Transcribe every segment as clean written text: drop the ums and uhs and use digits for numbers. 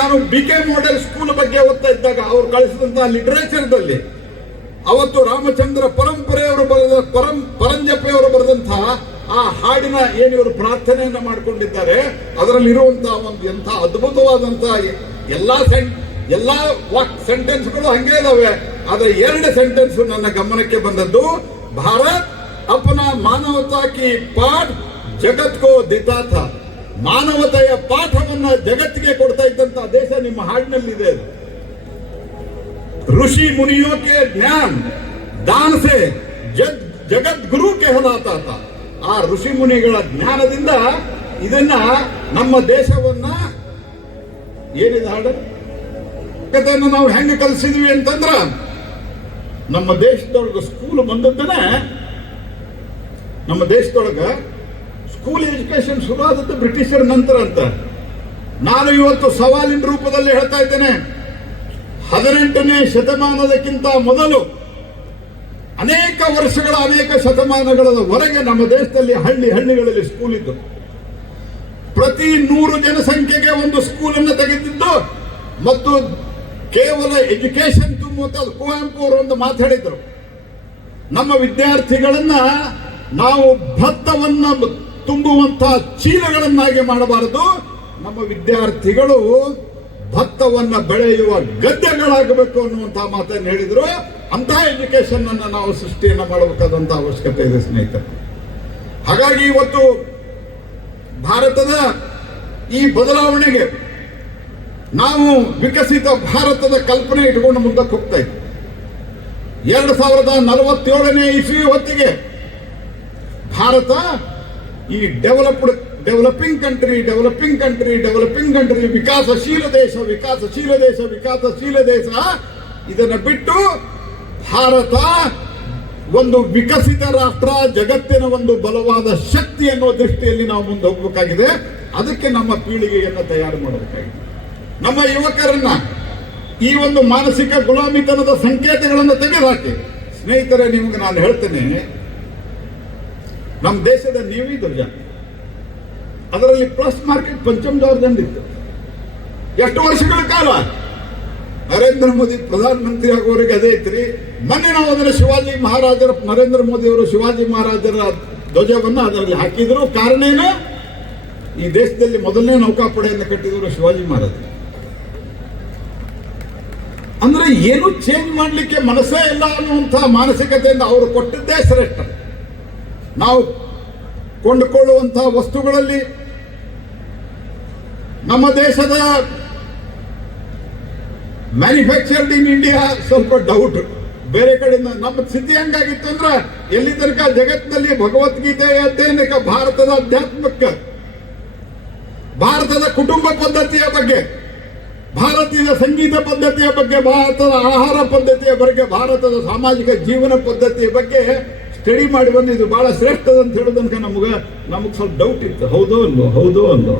ನಾನು BK model school ಬಗ್ಗೆ ಓದ್ತಾ ಇದ್ದಾಗ ಅವ್ರು ಕಳಿಸಿದಂತಹ ಲಿಟರೇಚರ್ದಲ್ಲಿ ಅವತ್ತು ರಾಮಚಂದ್ರ ಪರಂಪರೆಯವರು ಬರೆದ ಪರಂಜಪೆಯವರು ಬರೆದಂತಹ ಆ ಹಾಡಿನ ಏನು ಇವರು ಪ್ರಾರ್ಥನೆಯನ್ನ ಮಾಡಿಕೊಂಡಿದ್ದಾರೆ ಅದರಲ್ಲಿರುವಂತಹ ಒಂದು ಎಂಥ ಅದ್ಭುತವಾದಂತಹ ಎಲ್ಲಾ ಸೆಂಟೆನ್ಸ್ಗಳು ಹಂಗೆ ಇದಾವೆ. ಆದ್ರೆ 2 ಸೆಂಟೆನ್ಸ್ ನನ್ನ ಗಮನಕ್ಕೆ ಬಂದದ್ದು. ಭಾರತ್ ಅಪನಾ ಮಾನವತಾ ಕಿ ಪಾಠ ಜಗತ್ ಕೋ ದಿತಾ ಥಾ. ಮಾನವತೆಯ ಪಾಠವನ್ನ ಜಗತ್ತಿಗೆ ಕೊಡ್ತಾ ಇದ್ದಂತ ದೇಶ ನಿಮ್ಮ ಹಾಡಿನಲ್ಲಿದೆ. ಋಷಿ ಮುನಿಯೋ ಕೆ ಜ್ಞಾನ ದಾನ ಸೆ ಜಗತ್ ಗುರು ಕೆಹಲಾತಾ ಥಾ. ಆ ಋಷಿ ಮುನಿಗಳ ಜ್ಞಾನದಿಂದ ಇದನ್ನ ನಮ್ಮ ದೇಶವನ್ನ ಏನಿದೆ ಹಾಡು ಕಥೆಯನ್ನು ನಾವು ಹೆಂಗೆ ಕಲಿಸಿದ್ವಿ ಅಂತಂದ್ರ ನಮ್ಮ ದೇಶದೊಳಗ ಸ್ಕೂಲ್ ಬಂದದ್ದನೆ ನಮ್ಮ ದೇಶದೊಳಗ ಸ್ಕೂಲ್ ಎಜುಕೇಶನ್ ಶುರು ಆದದ್ದು ಬ್ರಿಟಿಷರ ನಂತರ ಅಂತ. ನಾನು ಇವತ್ತು ಸವಾಲಿನ ರೂಪದಲ್ಲಿ ಹೇಳ್ತಾ ಇದ್ದೇನೆ. 18ನೇ ಶತಮಾನದಕ್ಕಿಂತ ಮೊದಲು ಅನೇಕ ವರ್ಷಗಳ ಅನೇಕ ಶತಮಾನಗಳವರೆಗೆ ನಮ್ಮ ದೇಶದಲ್ಲಿ ಹಳ್ಳಿಗಳಲ್ಲಿ ಸ್ಕೂಲ್ ಇದ್ದು ಪ್ರತಿ 100 ಜನಸಂಖ್ಯೆಗೆ ಒಂದು ಸ್ಕೂಲನ್ನು ತೆಗೆದಿದ್ದು ಮತ್ತು ಕೇವಲ ಎಜುಕೇಶನ್ ತುಂಬುವಂತ ಕುವೆಂಪು ಅವರು ಒಂದು ಮಾತಾಡಿದ್ರು. ನಮ್ಮ ವಿದ್ಯಾರ್ಥಿಗಳನ್ನ ನಾವು ಭತ್ತವನ್ನ ತುಂಬುವಂತಹ ಚೀಲಗಳನ್ನಾಗಿ ಮಾಡಬಾರದು, ನಮ್ಮ ವಿದ್ಯಾರ್ಥಿಗಳು ಭತ್ತವನ್ನ ಬೆಳೆಯುವ ಗದ್ದೆಗಳಾಗಬೇಕು ಅನ್ನುವಂತಹ ಮಾತನ್ನು ಹೇಳಿದ್ರು. ಅಂತಹ ಎಜುಕೇಶನ್ ಅನ್ನು ನಾವು ಸೃಷ್ಟಿಯನ್ನ ಮಾಡಬೇಕಾದಂತಹ ಅವಶ್ಯಕತೆ ಇದೆ ಸ್ನೇಹಿತರೆ. ಹಾಗಾಗಿ ಇವತ್ತು ಭಾರತದ ಈ ಬದಲಾವಣೆಗೆ ನಾವು ವಿಕಸಿತ ಭಾರತದ ಕಲ್ಪನೆ ಇಟ್ಕೊಂಡು ಮುಂದಕ್ಕೆ ಹೋಗ್ತಾ ಇದ್ದೀವಿ. 2047ನೇ ಇಸ್ವಿ ಹೊತ್ತಿಗೆ ಭಾರತ ಈ ಡೆವಲಪಿಂಗ್ ಕಂಟ್ರಿ ವಿಕಾಸಶೀಲ ದೇಶ ಇದನ್ನ ಬಿಟ್ಟು ಭಾರತ ಒಂದು ವಿಕಸಿತ ರಾಷ್ಟ್ರ, ಜಗತ್ತಿನ ಒಂದು ಬಲವಾದ ಶಕ್ತಿ ಅನ್ನೋ ದೃಷ್ಟಿಯಲ್ಲಿ ನಾವು ಮುಂದೆ ಹೋಗಬೇಕಾಗಿದೆ. ಅದಕ್ಕೆ ನಮ್ಮ ಪೀಳಿಗೆಯನ್ನು ತಯಾರು ಮಾಡಬೇಕಾಗಿದೆ. ನಮ್ಮ ಯುವಕರನ್ನ ಈ ಒಂದು ಮಾನಸಿಕ ಗುಲಾಮಿತನದ ಸಂಕೇತಗಳನ್ನು ತೆಗೆದುಹಾಕಿ. ಸ್ನೇಹಿತರೆ, ನಿಮಗೆ ನಾನು ಹೇಳ್ತೇನೆ, ನಮ್ಮ ದೇಶದ ನೇವಿ ಧ್ವಜ ಅದರಲ್ಲಿ ಪ್ಲಸ್ ಮಾರ್ಕೆಟ್ ಪಂಚಮ್ ಜಾರ್ಜಂದಿತ್ತು. ಎಷ್ಟು ವರ್ಷಗಳ ಕಾಲ ನರೇಂದ್ರ ಮೋದಿ ಪ್ರಧಾನಮಂತ್ರಿ ಆಗುವವರೆಗೆ ಅದೇ ಇತ್ರಿ. ಮೊನ್ನೆ ನಾವು ಅದರ ನರೇಂದ್ರ ಮೋದಿ ಅವರು ಶಿವಾಜಿ ಮಹಾರಾಜರ ಧ್ವಜವನ್ನು ಅದರಲ್ಲಿ ಹಾಕಿದ್ರು. ಕಾರಣ ಏನು? ಈ ದೇಶದಲ್ಲಿ ಮೊದಲನೇ ನೌಕಾಪಡೆಯನ್ನು ಕಟ್ಟಿದ್ರು ಶಿವಾಜಿ ಮಹಾರಾಜ. ಅಂದ್ರೆ ಏನು ಚೇಂಜ್ ಮಾಡಲಿಕ್ಕೆ ಮನಸ್ಸೇ ಇಲ್ಲ ಅನ್ನುವಂತಹ ಮಾನಸಿಕತೆಯಿಂದ ಅವರು ಕೊಟ್ಟಿದ್ದೇ ಶ್ರೇಷ್ಠ. ನಾವು ಕೊಂಡುಕೊಳ್ಳುವಂತಹ ವಸ್ತುಗಳಲ್ಲಿ ನಮ್ಮ ದೇಶದ ಮ್ಯಾನುಫ್ಯಾಕ್ಚರ್ಡ್ ಇನ್ ಇಂಡಿಯಾ ಸ್ವಲ್ಪ ಡೌಟ್. ಬೇರೆ ಕಡೆಯಿಂದ ನಮ್ಮ ಸ್ಥಿತಿ ಹೆಂಗಾಗಿತ್ತು ಅಂದ್ರೆ ಎಲ್ಲಿ ತನಕ ಜಗತ್ತಿನಲ್ಲಿ ಭಗವದ್ಗೀತೆಯ ಅಧ್ಯಯನಕ್ಕೆ, ಭಾರತದ ಅಧ್ಯಾತ್ಮಕ್ಕೆ, ಭಾರತದ ಕುಟುಂಬ ಪದ್ಧತಿಯ ಬಗ್ಗೆ, ಭಾರತೀಯ ಸಂಗೀತ ಪದ್ಧತಿಯ ಬಗ್ಗೆ, ಭಾರತದ ಆಹಾರ ಪದ್ಧತಿಯ ಬಗ್ಗೆ, ಭಾರತದ ಸಾಮಾಜಿಕ ಜೀವನ ಪದ್ಧತಿಯ ಬಗ್ಗೆ ಸ್ಟಡಿ ಮಾಡಿ ಬಂದಿದ್ದು ಬಹಳ ಶ್ರೇಷ್ಠದಂತ ಹೇಳೋದನ್ಕ ನಮಗೆ ಸ್ವಲ್ಪ ಡೌಟ್ ಇತ್ತು. ಹೌದೋ ಅಲ್ಲೋ.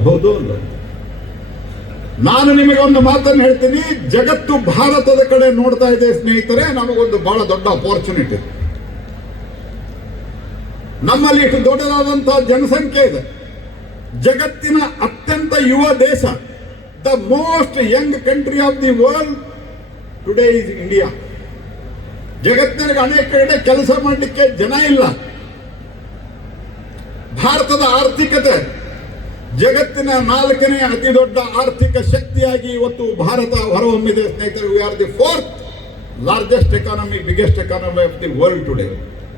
ನಾನು ನಿಮಗೆ ಒಂದು ಮಾತನ್ನು ಹೇಳ್ತೀನಿ. ಜಗತ್ತು ಭಾರತದ ಕಡೆ ನೋಡ್ತಾ ಇದೆ ಸ್ನೇಹಿತರೆ. ನಮಗೊಂದು ಬಹಳ ದೊಡ್ಡ ಅಪಾರ್ಚುನಿಟಿ. ನಮ್ಮಲ್ಲಿ ಇಷ್ಟು ದೊಡ್ಡದಾದಂತಹ ಜನಸಂಖ್ಯೆ ಇದೆ. ಜಗತ್ತಿನ ಅತ್ಯಂತ ಯುವ ದೇಶ, the most Young country of the world today is India. ಜಗತ್ತಿನ ಅನೇಕ ಕಡೆ ಕೆಲಸ ಮಾಡಲಿಕ್ಕೆ ಜನ ಇಲ್ಲ. ಭಾರತದ ಆರ್ಥಿಕತೆ ಜಗತ್ತಿನ 4ನೇ ಅತಿ ದೊಡ್ಡ ಆರ್ಥಿಕ ಶಕ್ತಿಯಾಗಿ ಇವತ್ತು ಭಾರತ ಹೊರಹೊಮ್ಮಿದೆ ಸ್ನೇಹಿತರೆ. We are the 4th largest economy, biggest economy of the world today.